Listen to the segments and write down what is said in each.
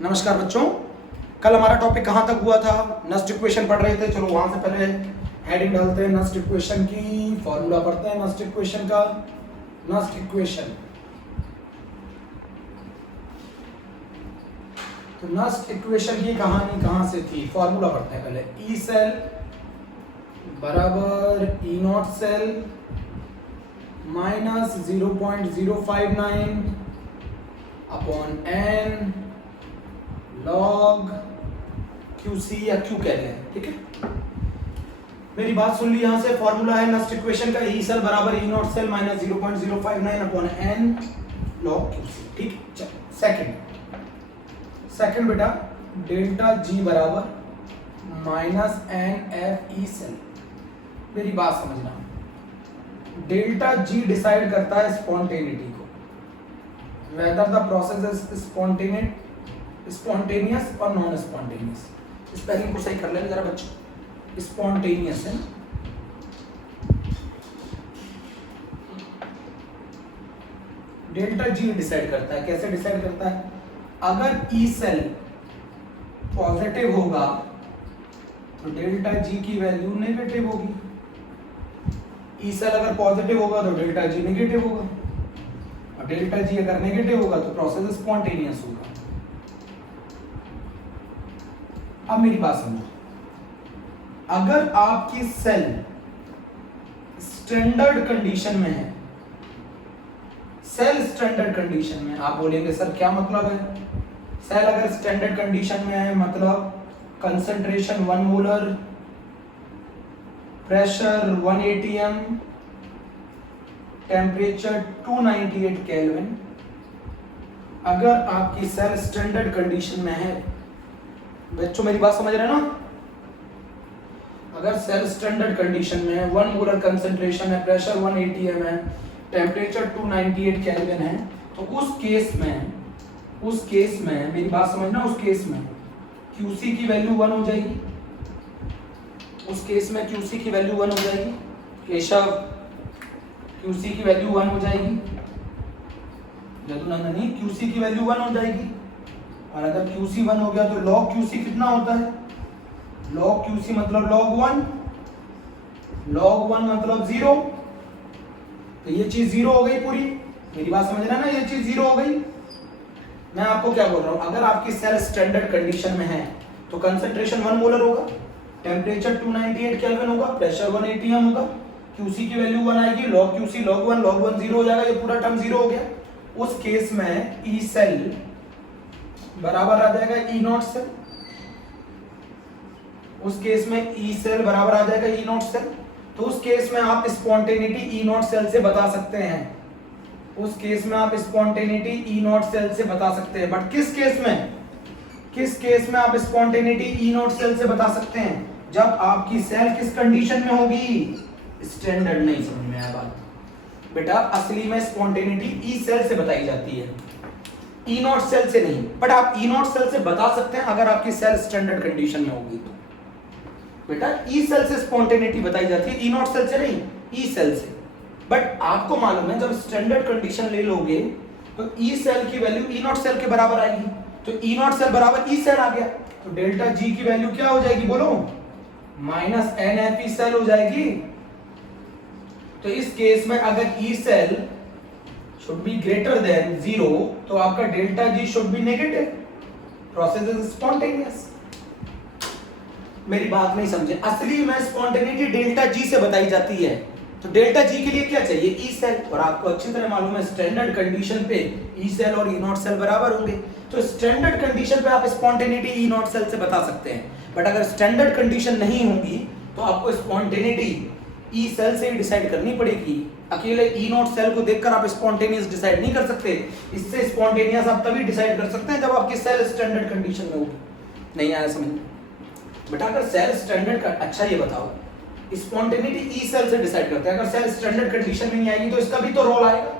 नमस्कार बच्चों, कल हमारा टॉपिक कहाँ तक हुआ था? नस्ट इक्वेशन पढ़ रहे थे। चलो वहां से पहले हेडिंग डालते हैं, नस्ट इक्वेशन की फॉर्मूला पढ़ते हैं। नस्ट इक्वेशन का नस्ट इक्वेशन तो नस्ट इक्वेशन की कहानी कहाँ से थी? फॉर्मूला पढ़ते हैं पहले। ई सेल बराबर E naught cell minus 0.059 upon n log QC या Q कह लें, ठीक है। मेरी बात सुन ली। यहां से फॉर्मूला है नस्ट इक्वेशन का, ई सेल बराबर E naught cell minus 0.059 upon n log QC, ठीक। चलो सेकंड बेटा, डेल्टा जी बराबर minus n F E cell. मेरी बात समझना, डेल्टा जी डिसाइड करता है स्पॉन्टेनिटी को, whether the process is spontaneous और नॉन स्पॉन्टेनियस। स्पेलिंग को सही कर लेना जरा बच्चों। स्पॉन्टेनियस है, डेल्टा जी डिसाइड करता है। कैसे डिसाइड करता है? अगर ई सेल पॉजिटिव होगा तो डेल्टा जी की वैल्यू नेगेटिव होगी। ई सेल अगर पॉजिटिव होगा तो डेल्टा जी नेगेटिव होगा, और डेल्टा जी अगर नेगेटिव होगा तो प्रोसेस स्पॉन्टेनियस होगा। अब मेरी बात समझो, अगर आपकी सेल स्टैंडर्ड कंडीशन में है, सेल स्टैंडर्ड कंडीशन में, आप बोलेंगे सर क्या मतलब है? सेल अगर स्टैंडर्ड कंडीशन में है मतलब concentration 1 molar, pressure 1 atm, temperature 298 kelvin. अगर आपकी सेल स्टैंडर्ड कंडीशन में है, बच्चों मेरी बात समझ रहे हैं ना? अगर सेल स्टैंडर्ड कंडीशन में है, 1 मोलर कंसंट्रेशन है, प्रेशर 1 atm है, टेम्परेचर 298 केल्विन है, तो उस केस में मेरी बात समझना, उस केस में QC की वैल्यू 1 हो जाएगी। उस केस में QC की वैल्यू 1 हो जाएगी। केशव, QC की वैल्यू 1 हो जाएगी। जदुनंदनी, QC की वैल्यू 1 हो जाएगी। और अगर QC 1 हो गया तो log QC कितना होता है? log QC मतलब log 1, log 1 मतलब 0। तो ये चीज 0 हो गई पूरी। मेरी बात समझ रहे हैं ना? ये चीज 0 हो गई। मैं आपको क्या बोल रहा हूं, अगर आपकी सेल स्टैंडर्ड कंडीशन में है तो कंसंट्रेशन 1 मोलर होगा, टेम्परेचर 298 केल्विन होगा, प्रेशर 1 atm होगा, QC की वैल्यू 1 आएगी, log QC log 1 0 हो जाएगा। ये पूरा टर्म 0 हो गया। उस केस में ई सेल बराबर आ जाएगा ई नॉट सेल। उस केस में ई सेल बराबर आ जाएगा ई नॉट सेल। तो उस केस में आप स्पॉन्टेनिटी ई नॉट सेल से बता सकते हैं। उस केस में आप स्पॉन्टेनिटी ई नॉट सेल से बता सकते हैं। बट किस केस में आप स्पॉन्टेनिटी ई नॉट सेल से बता सकते हैं? जब आपकी सेल किस कंडीशन में होगी? स्टैंडर्ड। नहीं समझ में आया बात बेटा? असली में स्पॉन्टेनिटी ई सेल से बताई जाती है, ई नॉट सेल से नहीं। बट आप ई नॉट सेल से बता सकते हैं अगर आपकी सेल स्टैंडर्ड कंडीशन में होगी तो। बेटा ई सेल से स्पॉन्टेनिटी बताई जाती है, ई नॉट सेल से नहीं, ई सेल से। बट आपको मालूम है जब स्टैंडर्ड कंडीशन ले लोगे तो ई सेल की वैल्यू ई नॉट सेल के बराबर आएगी। तो ई नॉट सेल बराबर ई सेल आ गया, तो डेल्टा जी की वैल्यू क्या हो जाएगी बोलो? Minus n F E cell हो जाएगी। तो इस केस में अगर E cell should be greater than 0 तो आपका delta G should be negative, process is spontaneous। मेरी बात नहीं समझे? असली में स्पॉन्टेनिटी डेल्टा जी से बताई जाती है। तो डेल्टा जी के लिए क्या चाहिए? E cell. और आपको अच्छी तरह मालूम है स्टैंडर्ड कंडीशन पे ई सेल और ई नॉट सेल बराबर होंगे। तो स्टैंडर्ड कंडीशन पे आप स्पॉन्टेनिटी ई नॉट सेल से बता सकते हैं। बट अगर स्टैंडर्ड कंडीशन नहीं होगी तो आपको स्पॉन्टेनिटी ई सेल से ही डिसाइड करनी पड़ेगी। अकेले ई नॉट सेल को देखकर आप स्पॉन्टेनियस डिसाइड नहीं कर सकते। इससे स्पॉन्टेनियस आप तभी डिसाइड कर सकते हैं जब आपकी सेल स्टैंडर्ड कंडीशन में होगी। नहीं आया समझ? बेटा अगर सेल स्टैंडर्ड का, अच्छा ये बताओ, स्पॉन्टेनिटी ई सेल से डिसाइड करते हैं। अगर सेल स्टैंडर्ड कंडीशन में नहीं आएगी तो इसका भी तो रोल आएगा,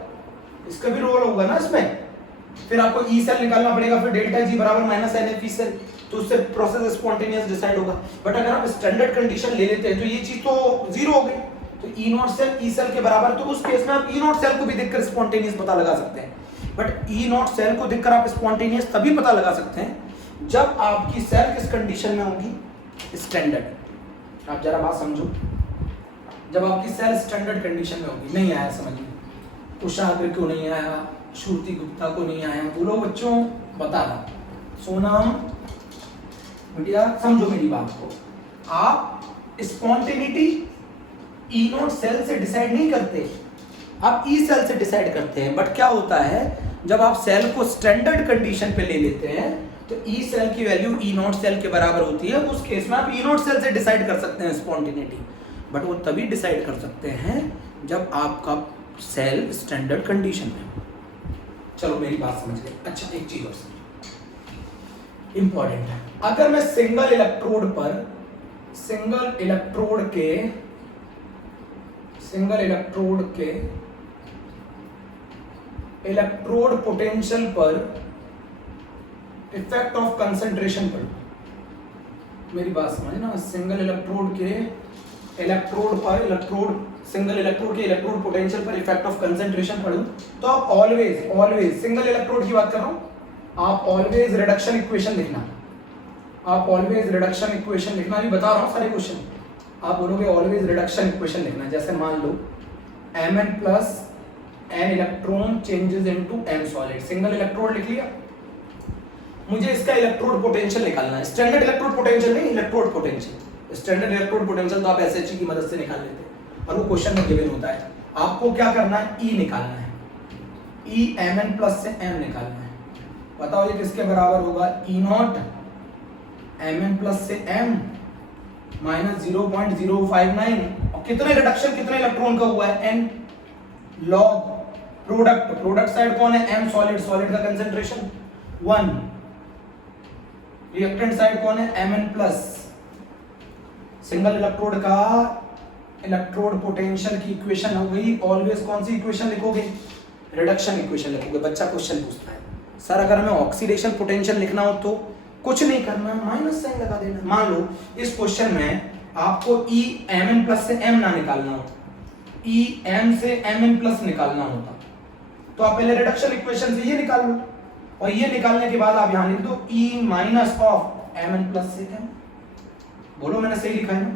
इसका भी रोल होगा ना इसमें। फिर आपको ई सेल निकालना पड़ेगा, फिर डेल्टा जी बराबर minus n F E cell, तो उससे प्रोसेस स्पॉन्टेनियस डिसाइड होगा। बट अगर आप स्टैंडर्ड कंडीशन ले लेते हैं तो ये चीज तो 0 हो गई। तो ई नॉट सेल ई सेल के बराबर, तो उस केस में आप ई नॉट सेल को भी देखकर स्पॉन्टेनियस पता लगा सकते हैं। बट ई नॉट सेल को देखकर आप स्पॉन्टेनियस तभी पता लगा सकते हैं जब आपकी सेल किस कंडीशन में होगी, स्टैंडर्ड। आप जरा बात समझो, जब आपकी सेल स्टैंडर्ड कंडीशन में होगी। नहीं आया समझ में, कुशाग्र क्यों नहीं आया, श्रुति गुप्ता को नहीं आया, बोलो बच्चों बता रहा। सोनम बेटिया समझो मेरी बात को, आप स्पॉन्टेनिटी ई नोट सेल से डिसाइड नहीं करते, आप ई सेल से डिसाइड करते हैं। बट क्या होता है, जब आप सेल को स्टैंडर्ड कंडीशन पे ले लेते हैं तो ई सेल की वैल्यू ई नोट सेल के बराबर होती है। उस केस में आप ई नोट सेल से डिसाइड कर सकते हैं स्पॉन्टेनिटी, बट वो तभी डिसाइड कर सकते हैं जब आपका सेल स्टैंडर्ड कंडीशन में। चलो मेरी बात समझ गए। अच्छा एक चीज और इंपॉर्टेंट है, अगर मैं सिंगल इलेक्ट्रोड के इलेक्ट्रोड पोटेंशियल पर इफेक्ट ऑफ कंसंट्रेशन पढ़ूं, मेरी बात समझना, सिंगल इलेक्ट्रोड के इलेक्ट्रोड पोटेंशियल पर इफेक्ट ऑफ कंसंट्रेशन पढ़ूं, तो आप ऑलवेज सिंगल इलेक्ट्रोड की बात कर रहा हूं, आप ऑलवेज रिडक्शन इक्वेशन लिखना, अभी बता रहा हूं सारे क्वेश्चन। आप बोलोगे ऑलवेज रिडक्शन इक्वेशन लिखना, जैसे मान लो Mn plus n electron changes into m solid, single electrode लिख लिया, मुझे इसका इलेक्ट्रोड पोटेंशियल निकालना है, स्टैंडर्ड इलेक्ट्रोड पोटेंशियल नहीं, electrode potential. Standard electrode potential तो आप एसएचई की मदद से निकाल लेते हैं और वो क्वेश्चन में गिवन होता है। आपको क्या करना है, ई निकालना है, ई Mn प्लस से m निकालना है। बताओ ये किसके बराबर होगा, ई नॉट Mn प्लस से m माइनस 0.059, और कितने रिडक्शन कितने इलेक्ट्रॉन का हुआ है, n लॉग प्रोडक्ट साइड कौन है, m सॉलिड का कंसंट्रेशन 1, रिएक्टेंट साइड कौन है, Mn प्लस। सिंगल इलेक्ट्रोड का इलेक्ट्रोड पोटेंशियल की इक्वेशन हो गई, ऑलवेज कौन सी इक्वेशन लिखोगे, रिडक्शन इक्वेशन लिखोगे। बच्चा क्वेश्चन पूछता है सर अगर हमें ऑक्सीडेशन पोटेंशियल लिखना हो तो कुछ नहीं करना, माइनस साइन लगा देना। मान लो इस क्वेश्चन में आपको ई Mn प्लस से m ना निकालना हो, ई m से Mn प्लस निकालना होता, तो आप पहले रिडक्शन इक्वेशन से ये निकाल लो, और ये निकालने के बाद आप यहां लिख दो E minus of Mn plus से m। बोलो मैंने सही लिखा है ना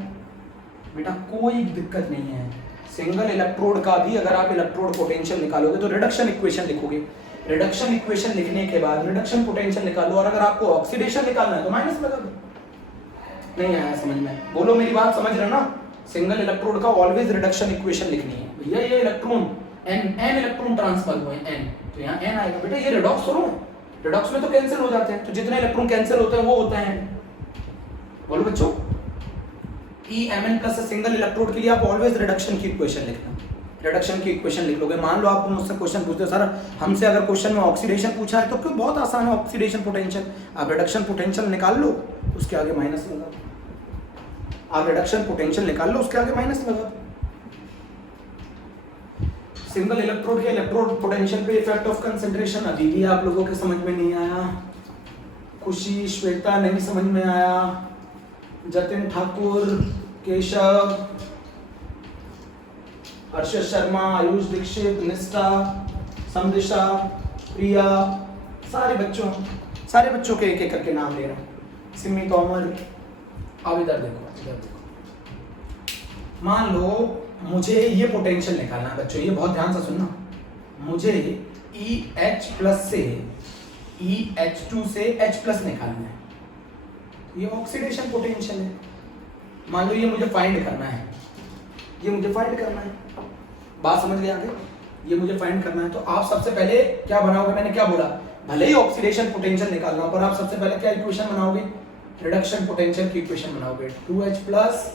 बेटा, कोई दिक्कत नहीं है। सिंगल इलेक्ट्रोड का भी अगर आप इलेक्ट्रोड पोटेंशियल निकालोगे तो रिडक्शन इक्वेशन लिखोगे, रिडक्शन इक्वेशन लिखने के बाद रिडक्शन पोटेंशियल निकालो, और अगर आपको ऑक्सीडेशन निकालना है तो माइनस लगा दो। नहीं आया समझ में, बोलो मेरी बात समझ रहे हो ना। सिंगल इलेक्ट्रोड का ऑलवेज रिडक्शन इक्वेशन लिखनी है। भैया ये इलेक्ट्रॉन n इलेक्ट्रॉन ट्रांसफर हुए n, तो यहाँ n आएगा बेटा, ये रिडॉक्स हो, रिडॉक्स में तो कैंसिल हो जाते हैं, तो जितने इलेक्ट्रॉन कैंसिल होते हैं वो होता है n। बोलो बच्चों, ई Mn प्लस सिंगल इलेक्ट्रोड के लिए आप ऑलवेज रिडक्शन की इक्वेशन लिखना, रिडक्शन की इक्वेशन लिख लोगे। मान लो आपको मुझसे क्वेश्चन पूछते हो सर हमसे अगर क्वेश्चन में ऑक्सीडेशन पूछा है तो क्यों, बहुत आसान है ऑक्सीडेशन पोटेंशियल, आप रिडक्शन पोटेंशियल निकाल लो उसके आगे माइनस लगा दो, आप रिडक्शन पोटेंशियल निकाल लो उसके आगे माइनस लगा दो। सिंगल इलेक्ट्रोड के इलेक्ट्रोड पोटेंशियल पे इफेक्ट ऑफ कंसंट्रेशन अभी भी आप लोगों के समझ में नहीं आया, खुशी श्वेता नहीं समझ में आया, जतिन ठाकुर, केशव, हर्षद शर्मा, आयुष दीक्षित, निष्ठा, समदिशा, प्रिया, सारे बच्चों के एक एक करके नाम ले रहा हूं, सिमी तोमर। अब इधर देखो, मान लो मुझे ये पोटेंशियल निकालना है बच्चों, ये बहुत ध्यान से सुनना, मुझे EH प्लस से EH2 से H प्लस निकालना है, ये ऑक्सीडेशन पोटेंशियल है। मान लो ये मुझे फाइंड करना है, बात समझ गए आगे, ये मुझे फाइंड करना है। तो आप सबसे पहले क्या बनाओगे, मैंने क्या बोला, भले ही ऑक्सीडेशन पोटेंशियल निकालना हो पर आप सबसे पहले क्या इक्वेशन बनाओगे, रिडक्शन पोटेंशियल की इक्वेशन बनाओगे। 2H plus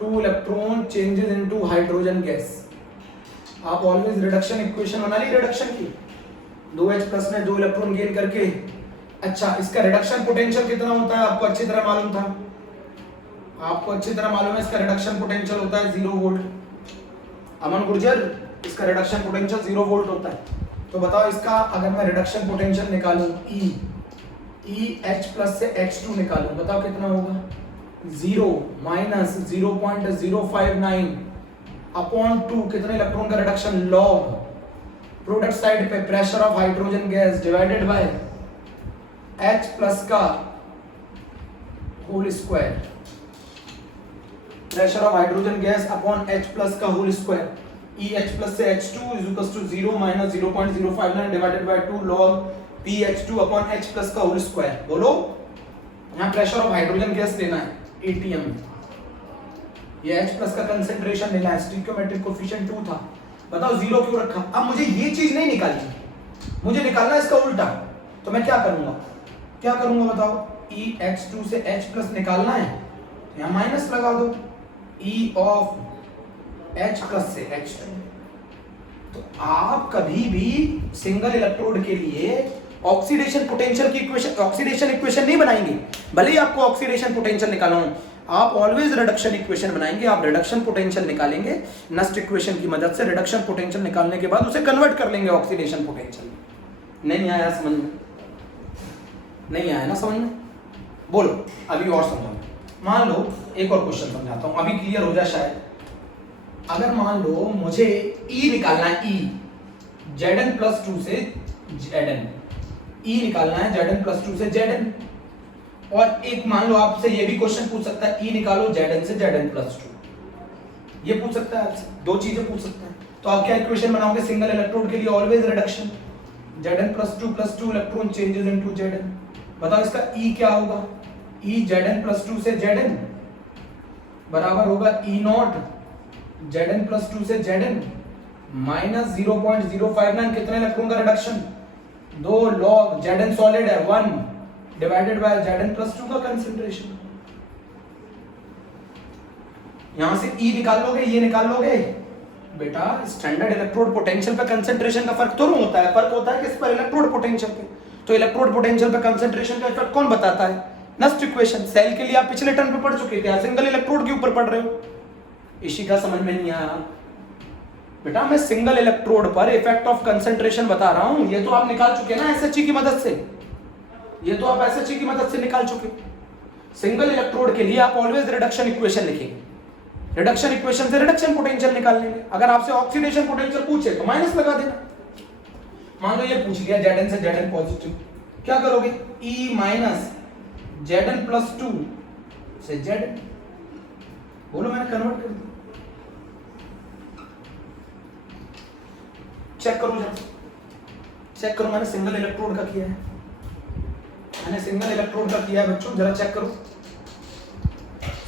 2 electron changes into hydrogen gas, आप ऑलवेज रिडक्शन इक्वेशन बना ली रिडक्शन की, 2H प्लस में 2 इलेक्ट्रॉन गेन करके। अच्छा इसका रिडक्शन पोटेंशियल कितना होता है आपको अच्छी तरह मालूम था, इसका रिडक्शन पोटेंशियल होता है 0 वोल्ट। अमन गुर्जर, इसका रिडक्शन पोटेंशियल 0 वोल्ट होता है। तो बताओ इसका अगर मैं रिडक्शन पोटेंशियल निकालूं EH प्लस से H2 निकालूं, बताओ कितना होगा, 0 माइनस 0.059 अपॉन 2, कितने इलेक्ट्रॉन का रिडक्शन, लॉग प्रोडक्ट साइड पे pressure of hydrogen gas divided by H plus का whole square, pressure of hydrogen gas upon H plus का होल स्क्वायर, EH प्लस से H2 is equal to 0 minus 0.059 divided by 2 log PH2 upon H plus का whole square. बोलो, यहाँ pressure of hydrogen gas लेना है ATM, ये H plus का concentration लेना है, स्टोइकियोमेट्रिक कोएफिशिएंट 2 था, बताओ 0 क्यों रखा? अब मुझे ये चीज नहीं निकालनी, मुझे निकालना है इसका उल्टा, तो मैं क्या करूंगा बताओ? EH2 से H प्लस निकालना है, यहाँ माइनस लगा दो, E ऑफ H प्लस से H2। तो आप कभी भी सिंगल इलेक्ट्रोड के लिए ऑक्सीडेशन पोटेंशियल की इक्वेशन, ऑक्सीडेशन इक्वेशन नहीं बनाएंगे, भले ही आपको ऑक्सीडेशन पोटेंशियल निकालना हो, आप ऑलवेज रिडक्शन इक्वेशन बनाएंगे। आप रिडक्शन पोटेंशियल निकालेंगे नस्ट इक्वेशन की मदद से, रिडक्शन पोटेंशियल निकालने के बाद उसे कन्वर्ट कर लेंगे ऑक्सीडेशन पोटेंशियल में। नहीं आया समझ में? नहीं आया ना समझ में? बोलो अभी और समझो। मान लो एक और क्वेश्चन समझाता हूं, अभी क्लियर हो जाए शायद। अगर मान लो मुझे E निकालना है, E Zn+2 से Zn, E निकालना है Zn+2 से Zn, और एक मान लो आपसे ये भी क्वेश्चन पूछ सकता है E निकालो Zn से Zn+2, ये पूछ सकता है आपसे, दो चीजें पूछ सकता है। तो आप क्या इक्वेशन बनाओगे सिंगल इलेक्ट्रोड के लिए? Always reduction, Zn+2 electron changes into Zn। बताओ इसका E क्या होगा? E Zn+2 से Zn बराबर होगा E0 Zn+2 से Zn माइनस 0.059, कितने इलेक्ट्रॉन का रिडक्शन? 2 log Zn सॉलिड है 1 डिवाइडेड बाय Zn+2 का कंसेंट्रेशन। यहां से E निकाल लोगे, ये निकाल लोगे बेटा, स्टैंडर्ड इलेक्ट्रोड पोटेंशियल पे कंसेंट्रेशन का फर्क तो नहीं होता है, फर्क होता है किस पर? इलेक्ट्रोड पोटेंशियल पे। तो इलेक्ट्रोड पोटेंशियल पे कंसेंट्रेशन का इफेक्ट कौन बताता है? Nernst equation. सेल के लिए आप पिछले टर्म पे पढ़ चुके थे, सिंगल इलेक्ट्रोड के ऊपर पढ़ रहे हो, इसी का समझ में नहीं आया बेटा? मैं सिंगल इलेक्ट्रोड पर इफेक्ट ऑफ कंसेंट्रेशन बता रहा हूं, ये तो आप निकाल चुके ना एसएचई की मदद से, ये तो आप एसएचई की मदद से निकाल चुके। सिंगल इलेक्ट्रोड के लिए आप ऑलवेज रिडक्शन इक्वेशन लिखेंगे, रिडक्शन इक्वेशन से रिडक्शन पोटेंशियल निकाल लेंगे। अगर आपसे ऑक्सीडेशन पोटेंशियल पूछे तो माइनस लगा देना। मान लो ये पूछ लिया Zn से Zn पॉजिटिव, क्या करोगे? E माइनस Zn+2 से Zn। बोलो मैंने कन्वर्ट कर दिया, चेक करो जरा, चेक करो मैंने सिंगल इलेक्ट्रोड का किया है, मैंने सिंगल इलेक्ट्रोड का किया है बच्चों, जरा चेक करो।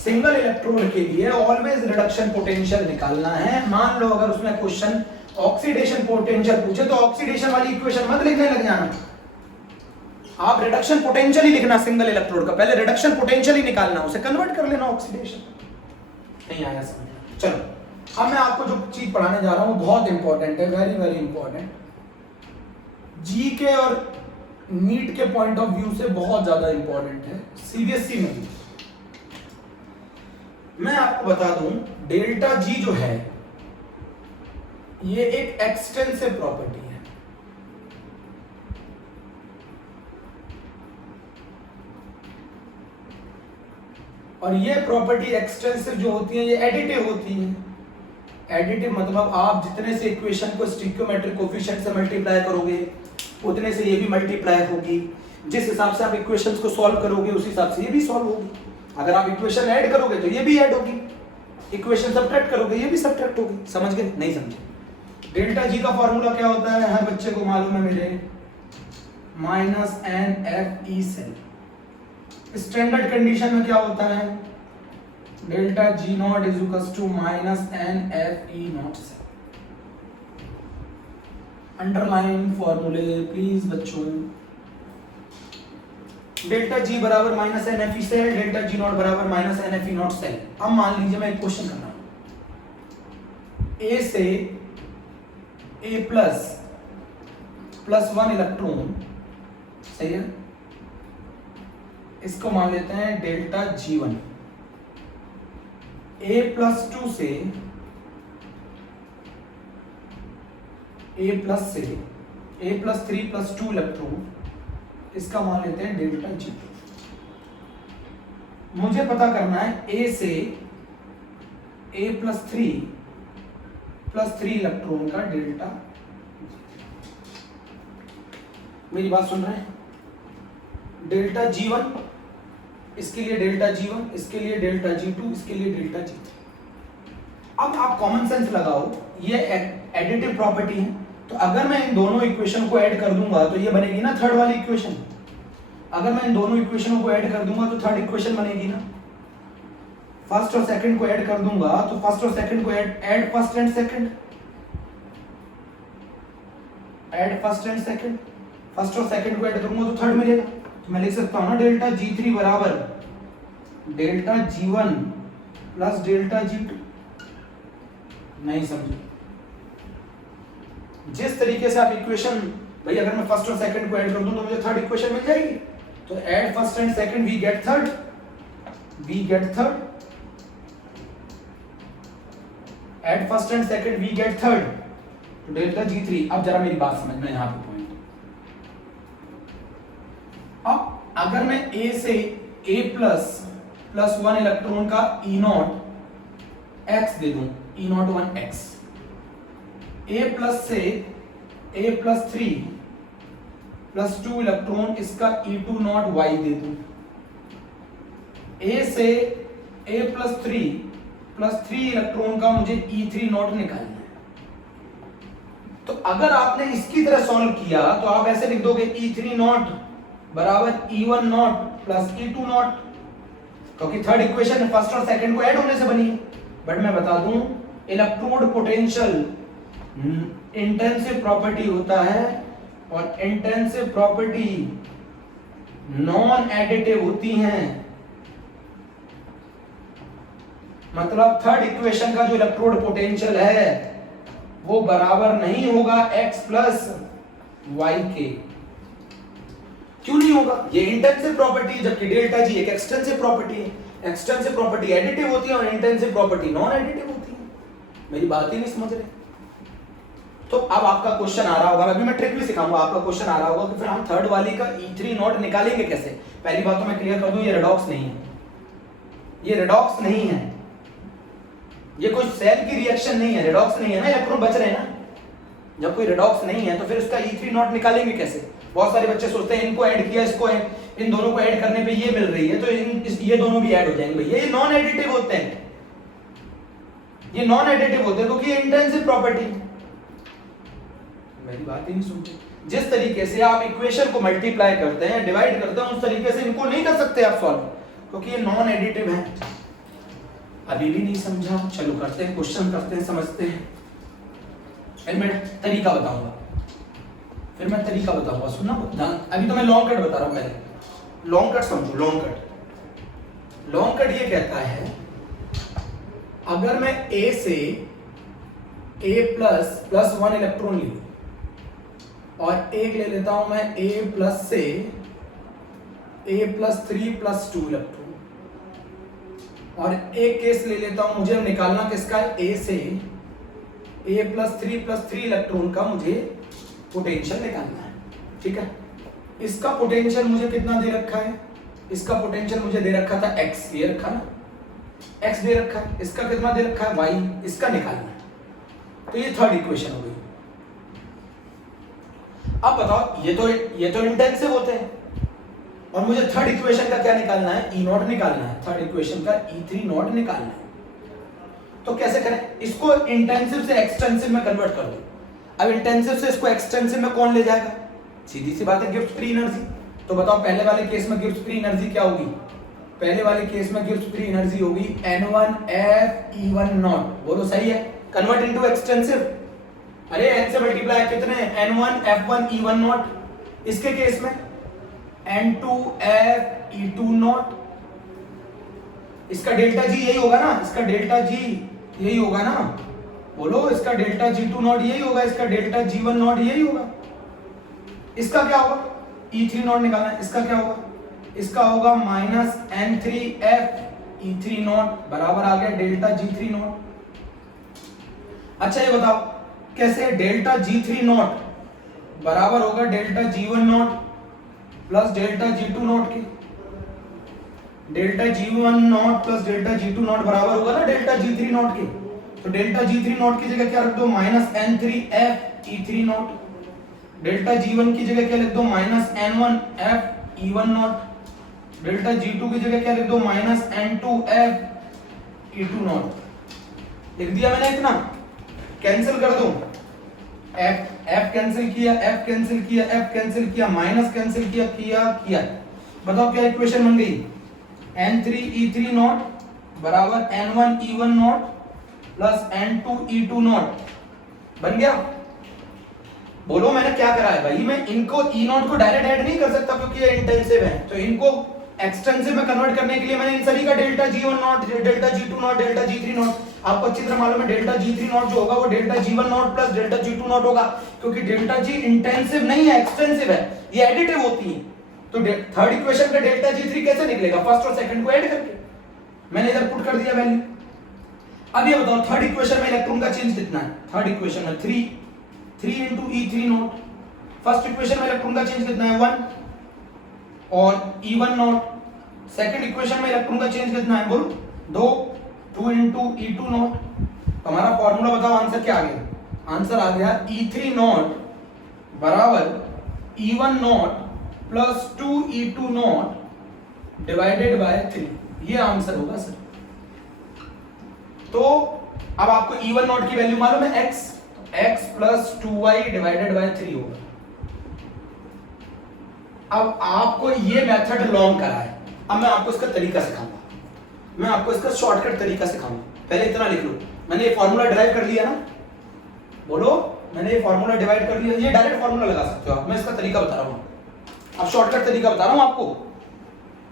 सिंगल इलेक्ट्रोड के लिए ऑलवेज रिडक्शन पोटेंशियल निकालना है। मान लो अगर उसमें क्वेश्चन ऑक्सीडेशन पोटेंशियल पूछे तो ऑक्सीडेशन वाली इक्वेशन मत लिखने लग जाना, आप रिडक्शन पोटेंशियल ही लिखना सिंगल इलेक्ट्रोड का, पहले रिडक्शन पोटेंशियल ही निकालना, उसे कन्वर्ट कर लेना ऑक्सीडेशन। नहीं आया समझ? चलो अब मैं आपको जो चीज पढ़ाने जा रहा हूं बहुत इंपॉर्टेंट है, वेरी वेरी इंपॉर्टेंट, जीके और नीट के पॉइंट ऑफ व्यू से बहुत ज्यादा इंपॉर्टेंट है, सीबीएसई में भी। मैं आपको बता दूं, डेल्टा जी जो है ये एक एक्सटेंसिव प्रॉपर्टी है, और ये प्रॉपर्टी एक्सटेंसिव जो होती है ये एडिटिव होती है। एडिटिव मतलब आप जितने से इक्वेशन को स्टोइकियोमेट्रिक कोएफिशिएंट से मल्टीप्लाई करोगे उतने से ये भी मल्टीप्लाई होगी, जिस हिसाब से आप इक्वेशंस को सॉल्व करोगे उस हिसाब से ये भी सॉल्व होगी। अगर आप इक्वेशन ऐड करोगे तो ये भी ऐड होगी, इक्वेशन सब्ट्रैक्ट करोगे ये भी सब्ट्रैक्ट होगी। समझ गए? नहीं समझे? डेल्टा जी का फॉर्मूला क्या होता है? हर बच्चे को मालूम है मेरे, minus n F E cell. Standard condition में क्या होता है? Delta G naught is equal to minus n F E naught cell. Underline फॉर्मूले प्लीज बच्चों। डेल्टा जी बराबर minus n F E cell, delta G naught बराबर minus n F E naught cell. अब मान लीजिए मैं एक क्वेश्चन कर रहा हूं, ए से ए प्लस प्लस 1 इलेक्ट्रॉन, सही है, इसको मान लेते हैं डेल्टा G1। A+2 से A+3+2 इलेक्ट्रॉन, इसका मान लेते हैं डेल्टा G2। मुझे पता करना है A से A+3+3 इलेक्ट्रॉन का डेल्टा। मेरी बात सुन रहे हैं? डेल्टा G1, इसके लिए डेल्टा G1, इसके लिए डेल्टा G2, इसके लिए डेल्टा G3। अब आप कॉमन सेंस लगाओ, ये एडिटिव प्रॉपर्टी है, तो अगर मैं इन दोनों इक्वेशन को ऐड कर दूंगा तो ये बनेगी ना थर्ड वाली इक्वेशन। अगर मैं इन दोनों इक्वेशनों को ऐड कर दूंगा तो थर्ड इक्वेशन बनेगी ना। फर्स्ट और सेकंड को ऐड कर दूंगा तो फर्स्ट और सेकंड को add first and second, add first and second, first और सेकंड को ऐड करूंगा तो थर्ड मिलेगा। तो मैं लिख सकता हूं ना डेल्टा G3 बराबर delta G1 plus delta G2। नहीं समझे? जिस तरीके से आप इक्वेशन, भाई अगर मैं फर्स्ट और सेकंड को ऐड कर दूं तो मुझे थर्ड इक्वेशन मिल जाएगी। तो add first and second, we get third, we get third, add first and second, we get third, तो डेल्टा G3। अब जरा मेरी बात समझना यहां पे पॉइंट। अब अगर मैं A से A प्लस 1 इलेक्ट्रॉन का E0 X दे दूं, E0 1 X, A प्लस से A प्लस 3 प्लस 2 इलेक्ट्रॉन इसका E2 नॉट Y दे दूं, A से A प्लस 3 प्लस 3 इलेक्ट्रॉन का मुझे E3 नॉट निकालना है। तो अगर आपने इसकी तरह सॉल्व किया तो आप ऐसे लिख दोगे E3 नॉट बराबर E1 not plus E2 not, क्योंकि थर्ड इक्वेशन फर्स्ट और सेकंड को ऐड होने से बनी है। बट मैं बता दूं, इलेक्ट्रोड पोटेंशियल इंटेंसिव प्रॉपर्टी होता है और इंटेंसिव प्रॉपर्टी नॉन एडिटिव होती हैं। मतलब थर्ड इक्वेशन का जो इलेक्ट्रोड पोटेंशियल है वो बराबर नहीं होगा x प्लस वाई के। क्यों नहीं होगा? ये इंटेंसिव प्रॉपर्टी है, जबकि डेल्टा G एक एक्सटेंसिव प्रॉपर्टी है। एक्सटेंसिव प्रॉपर्टी एडिटिव होती है और इंटेंसिव प्रॉपर्टी नॉन एडिटिव होती है। मेरी बात ही नहीं समझ रहे? तो अब आपका क्वेश्चन आ रहा होगा, अभी मैं ट्रिक भी सिखाऊंगा, आपका क्वेश्चन आ रहा होगा कि फिर हम थर्ड वाली का E3 नॉट निकालेंगे कैसे। पहली बात तो मैं क्लियर कर दूं, ये रेडॉक्स नहीं है, ये रेडॉक्स नहीं है, ये कोई सेल की रिएक्शन नहीं है, रेडॉक्स नहीं है ना, इलेक्ट्रॉन बच रहे हैं ना। जब कोई रेडॉक्स नहीं है तो फिर उसका E3 नॉट निकालेंगे कैसे? बहुत सारे बच्चे सोचते हैं इनको ऐड किया, इसको इन दोनों को ऐड करने पे ये मिल रही है तो ये दोनों भी ऐड हो जाएंगे। भैया ये नॉन एडिटिव होते हैं, ये नॉन एडिटिव होते हैं क्योंकि ये इंटेंसिव प्रॉपर्टी। मेरी बात ही नहीं सुनते। जिस तरीके से आप इक्वेशन को मल्टीप्लाई करते हैं, डिवाइड करते हैं, उस तरीके से इनको नहीं कर सकते आप सॉल्व, क्योंकि ये नॉन एडिटिव है। अभी भी नहीं समझा? चलो करते हैं, क्वेश्चन करते हैं, समझते हैं। फिर मैं तरीका बताऊंगा, सुनना। अभी तो मैं लॉन्ग कट बता रहा हूं। पहले लॉन्ग कट समझो। लॉन्ग कट ये कहता है, अगर मैं A से A प्लस 1 इलेक्ट्रॉन लूं और एक ले लेता हूं मैं A प्लस से A प्लस 3 प्लस 2 इलेक्ट्रॉन, और एक केस ले लेता हूं, मुझे निकालना किसका है? A से A प्लस 3 इलेक्ट्रॉन का मुझे पोटेंशियल निकालना है। ठीक है, इसका पोटेंशियल मुझे कितना दे रखा है? इसका पोटेंशियल मुझे दे रखा था x, ये रखा ना, x दे रखा है। इसका कितना दे रखा है? y, इसका निकालना है। तो ये थर्ड इक्वेशन हो गई। अब बताओ, ये तो इंटेंसिव होते हैं और मुझे थर्ड इक्वेशन का क्या निकालना है? E नॉट निकालना है। थर्ड इक्वेशन का E3 नॉट निकालना है। तो कैसे करें? इसको इंटेंसिव से एक्सटेंसिव में कन्वर्ट कर दो। अब इंटेंसिव से इसको एक्सटेंसिव में कौन ले जाएगा? सीधी सी बात है, गिब्स फ्री एनर्जी। तो बताओ पहले वाले केस में गिब्स फ्री एनर्जी क्या होगी? पहले वाले केस में गिब्स फ्री एनर्जी होगी N1F E1 बोलो सही है? Convert into extensive. अरे n से मल्टीप्लाई कितने? N1F1 E1। इसके केस में N2F E2। इसका डेल्टा G यही होगा ना, इसका डेल्टा G यही होगा ना, बोलो। इसका डेल्टा G2 नॉट यही होगा, इसका डेल्टा G1 नॉट यही होगा। इसका क्या होगा? E3 नॉट निकालना है। इसका क्या होगा? इसका होगा माइनस N3F E3 नॉट बराबर आ गया डेल्टा G3 नॉट। अच्छा ये बताओ कैसे? डेल्टा G3 नॉट बराबर होगा delta G1 naught plus delta G2 naught के। Delta G1 naught plus delta G2 naught बराबर होगा ना डेल्टा G3 नॉट के। तो डेल्टा G3 नॉट की जगह क्या रख दो? Minus N3F E3 not. Delta G1 की जगह क्या लिख दो? Minus N1F E1 not. Delta G2 की जगह क्या लिख दो, माइनस N2F E2 नॉट। लिख दिया मैंने इतना, कैंसिल कर दो, F कैंसिल किया, F कैंसिल किया, F कैंसिल किया, माइनस कैंसिल किया, किया। बताओ क्या इक्वेशन बन गई, N3 E3 नॉट बराबर N1 E1 not plus N2 E2 not. बन गया? बोलो मैंने क्या करा है भाई, मैं इनको E नॉट को डायरेक्ट ऐड नहीं कर सकता क्योंकि ये इंटेंसिव है, तो इनको एक्सटेंसिव में कन्वर्ट करने के लिए मैंने इन सभी का delta G1 not, delta G2 not, delta G3 not, आपको अच्छी तरह मालूम है डेल्टा G3 नॉट जो होगा वो delta G1 naught plus delta G2 not होगा, क्योंकि डेल्टा G इंटेंसिव नहीं है, एक्सटेंसिव है, ये एडिटिव होती है। तो थर्ड इक्वेशन का डेल्टा G3 कैसे निकलेगा, फर्स्ट और सेकंड को ऐड करके, मैंने इधर पुट कर दिया वैल्यू। अब ये बताओ थर्ड इक्वेशन में इलेक्ट्रॉन का चेंज कितना है, थर्ड इक्वेशन में 3 into E3 not, first equation में इलेक्ट्रॉन का चेंज कितना है 1 और E1 नॉट, सेकंड इक्वेशन में इलेक्ट्रॉन का चेंज कितना है बोलो 2 into E2 नॉट। हमारा फॉर्मूला बताओ, आंसर क्या आ गया, आंसर आ गया E3 नॉट बराबर E1 not plus 2 E2 not divided by 3, ये आंसर होगा सर। तो अब आपको E1 नॉट की वैल्यू मालूम है x plus 2y divided by 3 होगा। अब आपको ये मेथड लॉन्ग करा है, अब मैं आपको इसका तरीका सिखाऊंगा, मैं आपको इसका शॉर्टकट तरीका सिखाऊंगा। पहले इतना लिख लो, मैंने ये फॉर्मूला डिराइव कर लिया ना, बोलो मैंने ये फॉर्मूला डिवाइड कर लिया, ये डायरेक्ट फॉर्मूला लगा सकते हो आप, मैं इसका तरीका बता रहा हूं, अब शॉर्टकट तरीका बता रहा हूं आपको।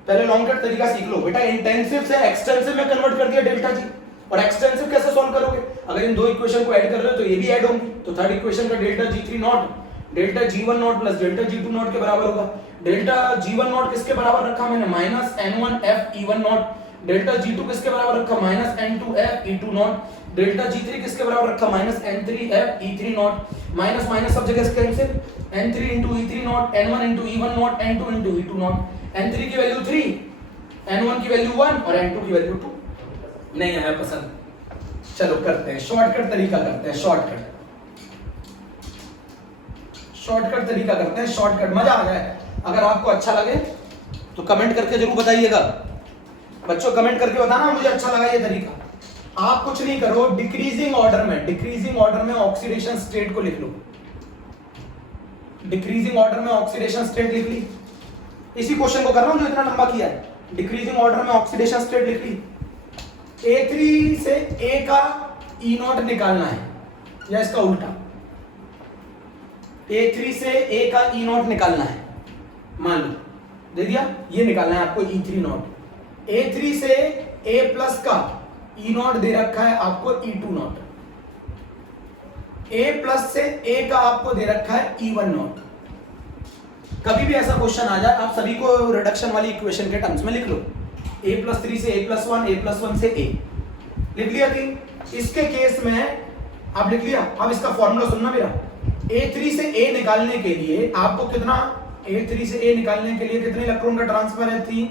पहले लॉन्ग कट तरीका सीख लो बेटा, इंटेंसिव से एक्सटेंसिव में कन्वर्ट कर दिया डेल्टा जी, और एक्सटेंसिव कैसे सॉल्व करोगे, अगर इन दो इक्वेशन को ऐड कर रहे हो तो ये भी ऐड होंगी, तो थर्ड इक्वेशन का delta G3 not delta G1 naught plus delta G2 naught के बराबर होगा। डेल्टा G1 नॉट किसके बराबर रखा मैंने, minus N1F E1 not, delta G2 किसके बराबर रखा, minus N2F E2 not, delta G3 किसके बराबर रखा, minus N3F E3 not, minus minus सब जगह cancel, N3 into E3 not, N1 into E1 not, N2 into E2 not, N3 की value 3, N1 की वैल्यू 1 और N2 की वैल्यू 2। नहीं है पसंद, चलो करते हैं शॉर्टकट तरीका, करते हैं शॉर्टकट तरीका करते हैं, शॉर्टकट मजा आ जाए। अगर आपको अच्छा लगे तो कमेंट करके जरूर बताइएगा बच्चों, कमेंट करके बताना मुझे अच्छा लगा ये तरीका। आप कुछ नहीं करो, डिक्रीजिंग ऑर्डर में ऑक्सीडेशन स्टेट को लिख लो, डिक्रीजिंग ऑर्डर में ऑक्सीडेशन स्टेट लिख ली, इसी क्वेश्चन को कर रहा हूं जो इतना लंबा किया है, डिक्रीजिंग ऑर्डर में ऑक्सीडेशन स्टेट लिख ली। A3 से A का E नॉट निकालना है, या इसका उल्टा, A3 से A का E नॉट निकालना है, मान लो दे दिया, ये निकालना है आपको E3 नॉट। A3 से A प्लस का E नॉट दे रखा है आपको E2 नॉट, A प्लस से A का आपको दे रखा है E1 नॉट। कभी भी ऐसा क्वेश्चन आ जाए, आप सभी को रिडक्शन वाली इक्वेशन के टर्म्स में लिख लो, A+3 से A+1, A+1 से A, लिख लिया कि इसके केस में आप लिख लिया। अब इसका फॉर्मूला सुनना मेरा, A3 से A निकालने के लिए आपको कितना, A3 से A निकालने के लिए कितने इलेक्ट्रॉन का ट्रांसफर है, 3,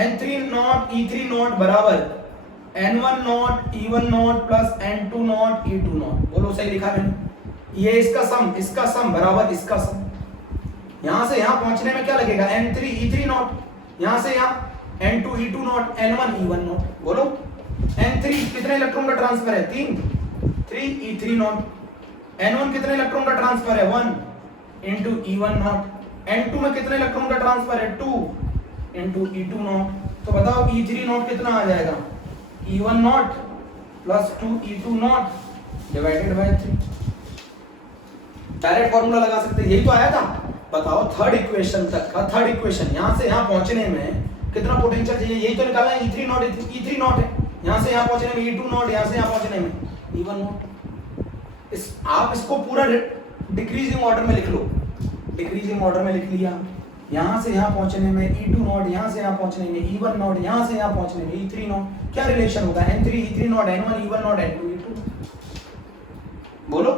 N3 नॉट E3 नॉट बराबर N1 not E1 not plus N2 not E2 not. बोलो सही लिखा मैंने, ये इसका सम बराबर इसका सम, यहां से यहां पहुंचने में क्या लगेगा, N3 E3 नॉट, यहां से यहां N2 E2 not, N1 E1 not. बोलो N3 कितने इलेक्ट्रॉन का ट्रांसफर है, 3 E3 नॉट, N1 कितने इलेक्ट्रॉन का ट्रांसफर है, 1 into E1 नॉट, N2 में कितने इलेक्ट्रॉन का ट्रांसफर है, 2 into E2 नॉट। तो बताओ E3 नॉट कितना आ जाएगा, E1 not plus 2 E2 not divided by 3। Direct formula लगा सकते हैं, यही तो आया था। बताओ थर्ड इक्वेशन तक का, थर्ड इक्वेशन यहां से यहां पहुंचने में कितना पोटेंशियल चाहिए, यही तो निकालना है, E3 नॉट है, यहां से यहां पहुंचने में E2 नॉट, यहां से यहां पहुंचने में E1 नॉट। आप इसको पूरा डिक्रीजिंग ऑर्डर में लिख लो, डिक्रीजिंग ऑर्डर में लिख लिया, यहां से यहां पहुंचने में E2 नॉट, यहां से यहां पहुंचने में E1 नॉट, यहां से यहां पहुंचने में E3 नॉट। क्या रिलेशन होगा, N3 E3 not, N1 E1 not, N2 E2। बोलो,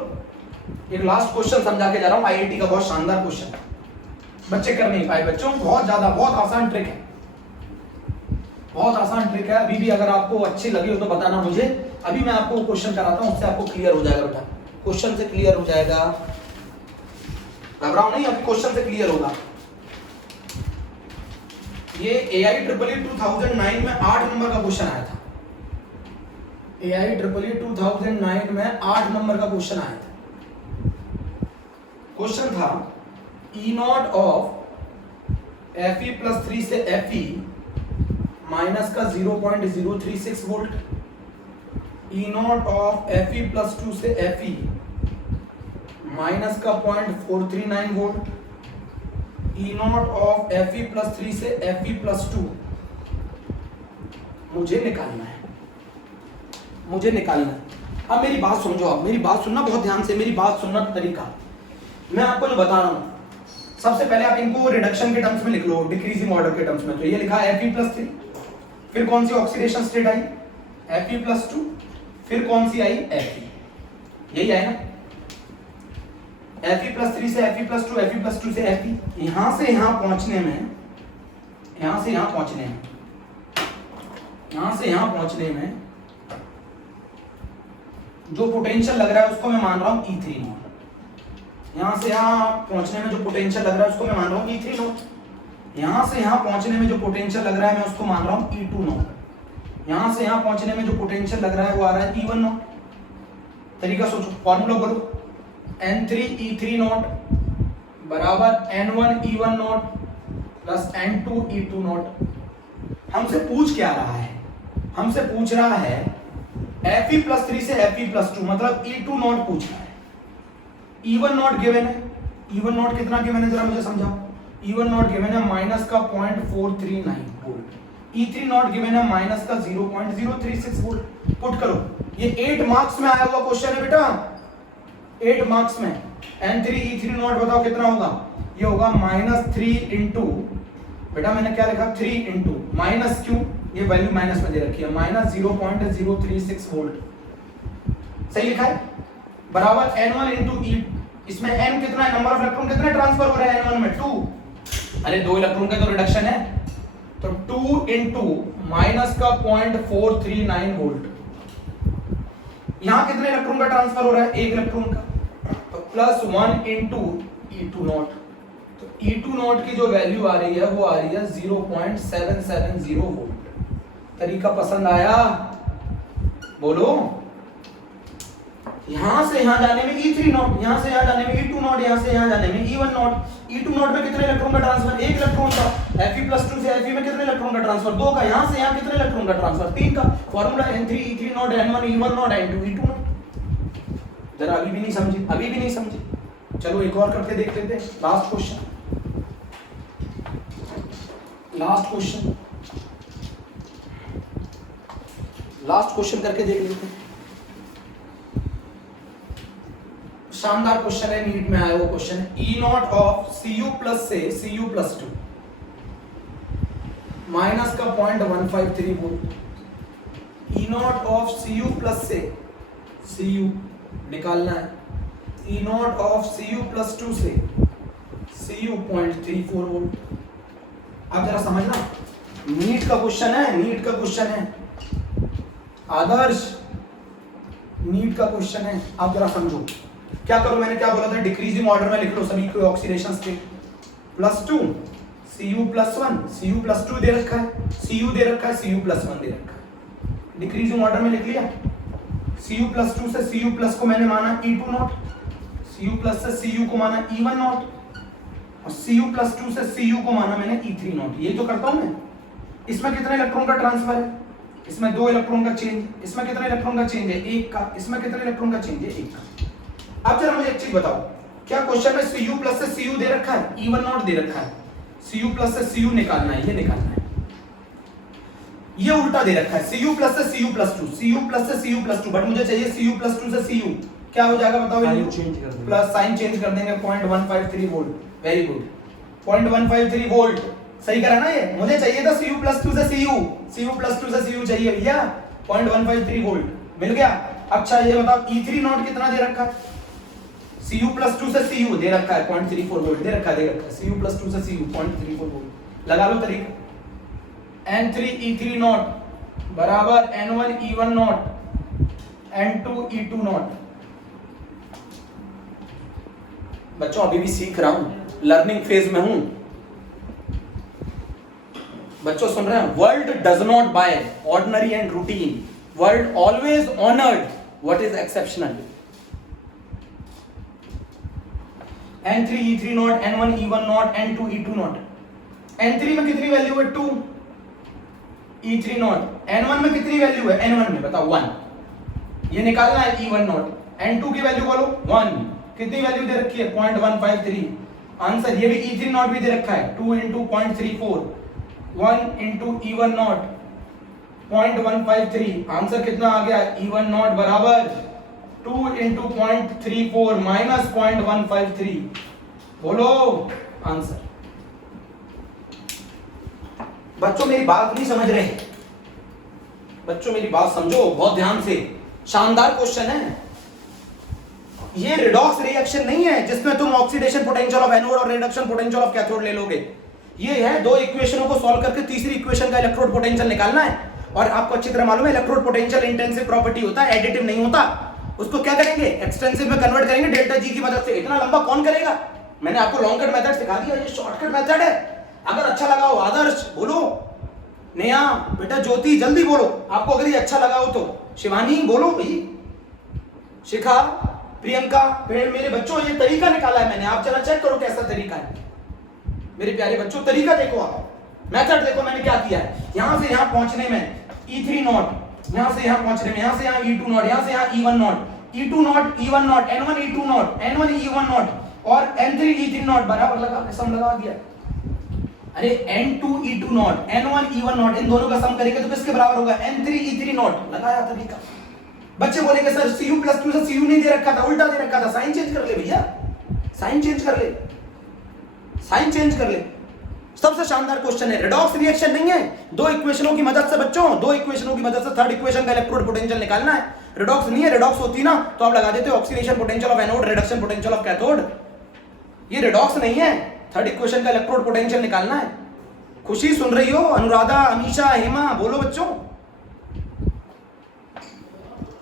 एक लास्ट क्वेश्चन समझा के जा रहा हूं, आईआईटी का बहुत शानदार क्वेश्चन, बच्चे कर नहीं पाए बच्चों, बहुत आसान ट्रिक है, बहुत आसान ट्रिक है। अभी भी अगर आपको अच्छी लगी हो तो बताना मुझे, अभी मैं आपको क्वेश्चन कराता हूं, उससे आपको क्लियर हो जाएगा बेटा, क्वेश्चन से क्लियर हो जाएगा, घबराओ नहीं, अभी क्वेश्चन से क्लियर होगा। ये AI EEE 2009 में 8 नंबर का क्वेश्चन आया था। AI EEE 2009 में 8 नंबर का क्वेश्चन आया था। क्वेश्चन था E not of Fe plus 3 से Fe माइनस का 0.036 volt, E not of Fe plus 2 से Fe माइनस का 0.439 volt, E not of Fe plus 3 से Fe प्लस 2 मुझे निकालना है, मुझे निकालना है। अब मेरी बात समझो, आप मेरी बात सुनना बहुत ध्यान से, मेरी बात सुनना तरीका मैं आपको जो बता रहा हूं। सबसे पहले आप इनको रिडक्शन के टर्म्स में लिख लो, डिक्रीजिंग ऑर्डर के टर्म्स में। तो ये लिखा Fe प्लस 3, फिर कौन सी ऑक्सीडेशन स्टेट आई Fe प्लस 2, फिर कौन सी आई Fe, यही है ना। Fe प्लस 3 से Fe प्लस 2, Fe प्लस 2 से Fe। यहां से यहां पहुंचने में, यहां से यहां पहुंचने में, यहां से यहां पहुंचने में जो पोटेंशियल लग रहा है उसको मैं मान रहा हूं E3 नॉट। यहां से यहां पहुंचने में जो पोटेंशियल लग रहा है उसको मैं मान रहा हूं E3 नॉट। यहां से यहां पहुंचने में जो पोटेंशियल लग रहा है मैं उसको मान रहा हूं E2 नॉट। यहां से यहां पहुंचने में जो पोटेंशियल लग रहा है वो आ रहा है E1 नॉट। तरीका सोचो, फॉर्मूला बोलो, N3 E3 नॉट बराबर N1 E1 not plus N2 E2 not. हमसे पूछ क्या रहा है, हमसे पूछ रहा है Fe प्लस 3 से Fe प्लस 2 मतलब E2 नॉट पूछ रहा है। E1 नॉट गिवन है, E1 नॉट कितना गिवन है जरा मुझे समझाओ। E1 नॉट गिवन है माइनस का 0.439 वोल्ट, E3 नॉट गिवन है माइनस का 0.036 वोल्ट। पुट करो, ये 8 मार्क्स में आया हुआ क्वेश्चन है बेटा, 8 मार्क्स में। N3 E3 नॉट बताओ कितना होगा, ये होगा -3 इंटू, बेटा मैंने क्या लिखा 3 इंटू माइनस, क्यों ये वैल्यू माइनस में दे रखी है, माइनस 0.036 वोल्ट। सही लिखा है, बराबर N1 इंटू E। इसमें N कितना है, नंबर ऑफ इलेक्ट्रॉन कितने ट्रांसफर हो रहे हैं N1 में 2, अरे 2 इलेक्ट्रॉन का तो रिडक्शन है, तो 2 इंटू माइनस का 0.439 वोल्ट। यहां कितने इलेक्ट्रॉन का ट्रांसफर हो रहा है, 1 इलेक्ट्रॉन का, तो प्लस 1 इंटू E2 नॉट। तो E2 नॉट की जो वैल्यू आ रही है वो आ रही है 0.770 वोल्ट। तरीका पसंद आया, बोलो। यहां से यहां जाने में E3 नॉट, यहां से यहां जाने में E2 नॉट, यहां से यहां जाने में E1 नॉट। E2 नॉट में कितने इलेक्ट्रॉन का ट्रांसफर, 1 इलेक्ट्रॉन का। Fe प्लस 2 से Fe में कितने इलेक्ट्रॉन का ट्रांसफर, 2 का। यहां से यहां कितने इलेक्ट्रॉन का ट्रांसफर, 3 का। Formula N3 E3 not N1 E1 not N2 E2 not. जरा अभी भी नहीं समझी, अभी भी नहीं समझी, चलो एक और करके देख लेते हैं। Last question, last question, last question करके देख लेते हैं। शानदार क्वेश्चन है, नीट में आया वो क्वेश्चन है। E not of Cu plus से Cu प्लस 2 माइनस का 0.153 volt, E not of Cu plus से Cu निकालना है, E not of Cu plus 2 से Cu 0.34 वोल्ट। अब जरा समझना, नीट का क्वेश्चन है, नीट का क्वेश्चन है आदर्श, नीट का क्वेश्चन है। आप जरा समझो क्या करो, मैंने क्या बोला था, डिक्रीजिंग ऑर्डर में लिख लो सभी को oxidation state. Plus 2 Cu plus 1, Cu plus 2 दे रखा है, Cu दे रखा है, Cu प्लस 1 दे रखा है। डिक्रीजिंग ऑर्डर में लिख लिया। Cu प्लस 2 से Cu प्लस को मैंने माना E2 नॉट, Cu प्लस से Cu को माना E1 नॉट, और Cu प्लस 2 से Cu को माना मैंने E3 नॉट। ये तो करता हूं मैं। इसमें कितने इलेक्ट्रॉन का ट्रांसफर है, इसमें 2 इलेक्ट्रॉन का चेंज, इसमें कितने इलेक्ट्रॉन का चेंज है, 1 का। इसमें कितने इलेक्ट्रॉन का चेंज है, 1 का। अब जरा मुझे एक चीज बताओ, क्या क्वेश्चन में Cu प्लस से Cu दे रखा है, E1 नॉट दे रखा है, Cu प्लस से Cu निकालना है, ये निकालना है। ये उल्टा दे रखा है, Cu प्लस से Cu प्लस 2, Cu प्लस से Cu प्लस 2, बट मुझे चाहिए Cu प्लस 2 से Cu। क्या हो जाएगा बताओ, प्लस साइन चेंज कर देंगे 0.153 वोल्ट। वेरी गुड, 0.153 वोल्ट सही करा ना। ये मुझे चाहिए था Cu प्लस 2 से Cu प्लस 2 से Cu चाहिए भैया, 0.153 वोल्ट मिल गया। अच्छा ये बताओ E3 नॉट कितना दे रखा है, Cu प्लस 2 से Cu दे रखा है 0.34 वोल्ट दे रखा है, Cu प्लस 2 से Cu 0.34 वोल्ट। लगा लो तरीका, N3 E3 नॉट बराबर N1 E1 not N2 E2 not. बच्चों अभी भी सीख रहा हूं, लर्निंग फेज में हूं। बच्चों सुन रहे हैं, world does not by ordinary and routine, world always honoured what is exceptional. N3 E3 not, N1 E1 not, N2 E2 not. N3 में कितनी वैल्यू है 2, E3 नॉट। N1 में कितनी वैल्यू है, N1 में बताओ 1, ये निकालना है E1 नॉट। N2 की वैल्यू बोलो 1, कितनी वैल्यू दे रखी है 0.153। आंसर ये भी E3 नॉट भी दे रखा है 2 into 0.34, 1 into E1 not 0.153। Answer कितना आ गया, E1 नॉट बराबर 2 into 0.34 माइनस 0.153। बोलो आंसर। बच्चों मेरी बात नहीं समझ रहे, बच्चों मेरी बात समझो बहुत ध्यान से, शानदार क्वेश्चन है ये। रिडॉक्स रिएक्शन नहीं है जिसमें तुम ऑक्सीडेशन पोटेंशियल ऑफ एनोड और रिडक्शन पोटेंशियल ऑफ कैथोड ले लोगे। ये है दो इक्वेशनों को सॉल्व करके तीसरी इक्वेशन का इलेक्ट्रोड पोटेंशियल निकालना है। और आपको अच्छी तरह मालूम है इलेक्ट्रोड पोटेंशियल इंटेंसिव प्रॉपर्टी होता है, एडिटिव नहीं होता। उसको क्या करेंगे, एक्सटेंसिव में कन्वर्ट करेंगे डेल्टा जी की मदद से। इतना लंबा कौन करेगा, मैंने आपको लॉन्ग कट मेथड सिखा दिया, ये शॉर्टकट मेथड है। अगर अच्छा लगा हो आदर्श बोलो, नेहा बेटा, ज्योति जल्दी बोलो आपको अगर ये अच्छा लगा हो तो। शिवानी बोलो भाई, शिखा, प्रियंका, मेरे बच्चों ये तरीका निकाला है मैंने, आप चला चेक करो कैसा तरीका है। मेरे प्यारे बच्चों तरीका देखो, आप मेथड देखो मैंने क्या किया है। यहां से यहां पहुंचने में E3 नॉट, यहां से यहां पहुंचने में, यहां से यहां E2 नॉट, यहां से यहां E1 not, E2 not E1 not, N1 E2 not, N1 E1 not और N3 E3 नॉट बराबर लगा, सम लगा दिया। अरे N2 E2 not, N1 E1 not, इन दोनों का सम करेंगे तो किसके बराबर होगा, N3 E3 नॉट। लगाया तरीका। बच्चे बोलेंगे सर Cu प्लस Q से Cu नहीं दे रखा था, उल्टा दे रखा था। साइन चेंज कर ले भैया, साइन चेंज कर ले, साइन चेंज कर ले। सबसे शानदार क्वेश्चन है, रिडॉक्स रिएक्शन नहीं है। दो इक्वेशनों की मदद से बच्चों, दो इक्वेशनों की मदद से थर्ड इक्वेशन का इलेक्ट्रोड पोटेंशियल निकालना है। रिडॉक्स नहीं है, रिडॉक्स होती ना तो आप लगा देते oxidation potential of anode, reduction potential of cathode. ये रिडॉक्स नहीं है, थर्ड इक्वेशन का इलेक्ट्रोड पोटेंशियल निकालना है। खुशी सुन रही हो, अनुराधा, अमीशा, हेमा, बोलो बच्चों।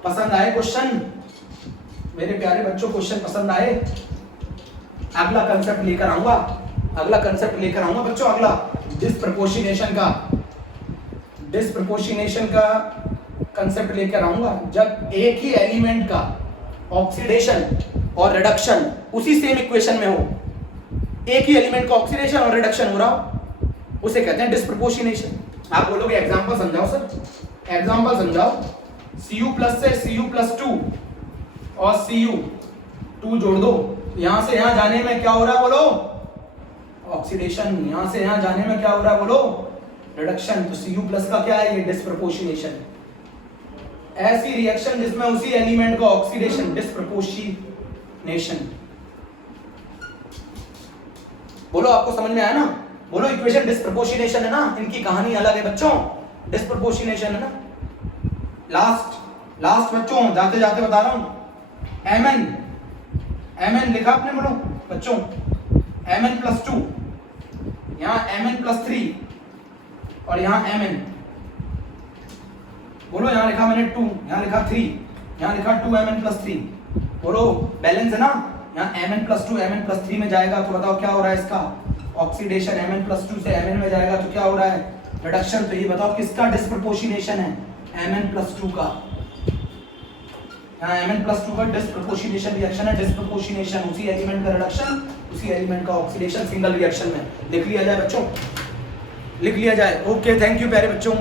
पसंद आए क्वेश्चन मेरे प्यारे बच्चों, क्वेश्चन पसंद आए? अगला कंसेप्ट लेकर आऊंगा, अगला कंसेप्ट लेकर आऊंगा बच्चों। अगला डिस्प्रपोर्शनेशन का, डिस्प्रपोर्शनेशन का कंसेप्ट लेकर आऊंगा। जब एक ही एलिमेंट का ऑक्सीडेशन और रिडक्शन उसी सेम इक्वेशन में हो, एक ही एलिमेंट का ऑक्सीडेशन और रिडक्शन हो रहा हो, उसे कहते हैं डिस्प्रपोर्शनेशन। आप बोलोगे एग्जांपल समझाओ सर, एग्जांपल समझाओ। Cu प्लस से Cu प्लस 2 और Cu 2 जोड़ दो, यहां से यहां जाने में क्या हो रहा है बोलो, ऑक्सीडेशन। यहां से यहां जाने में क्या हो रहा है बोलो, रिडक्शन। तो Cu प्लस का क्या है, ये डिस्प्रपोर्शनेशन। ऐसी रिएक्शन जिसमें उसी एलिमेंट का ऑक्सीडेशन, डिस्प्रपोर्शनेशन। बोलो आपको समझ में आया ना, बोलो इक्वेशन डिस्प्रपोर्शनेशन है ना, इनकी कहानी अलग है बच्चों, डिस्प्रपोर्शनेशन है ना। लास्ट बच्चों, जाते जाते बता रहा हूं, Mn लिखा आपने बोलो बच्चों, Mn प्लस 2, यहां Mn प्लस 3 और यहां Mn। बोलो यहां लिखा मैंने 2, यहां लिखा 3, यहां लिखा 2Mn प्लस 3। बोलो बैलेंस है ना, यहां Mn प्लस 2 Mn प्लस 3 में जाएगा तो बताओ क्या हो रहा है इसका, ऑक्सीडेशन। Mn प्लस 2 से Mn में जाएगा तो क्या हो रहा है, रिडक्शन। तो ये बताओ किसका डिस्प्रपोर्शनेशन है, Mn प्लस 2 का। यहाँ Mn प्लस 2 का डिस्प्रपोर्शनेशन रिएक्शन है। डिस्प्रपोर्शनेशन उसी एलिमेंट का रिडक्शन, उसी एलिमेंट का ऑक्सीडेशन सिंगल रिएक्शन में। लिख लिया जाए बच्चों, लिख लिया जाए। ओके, थैंक यू प्यारे बच्चों।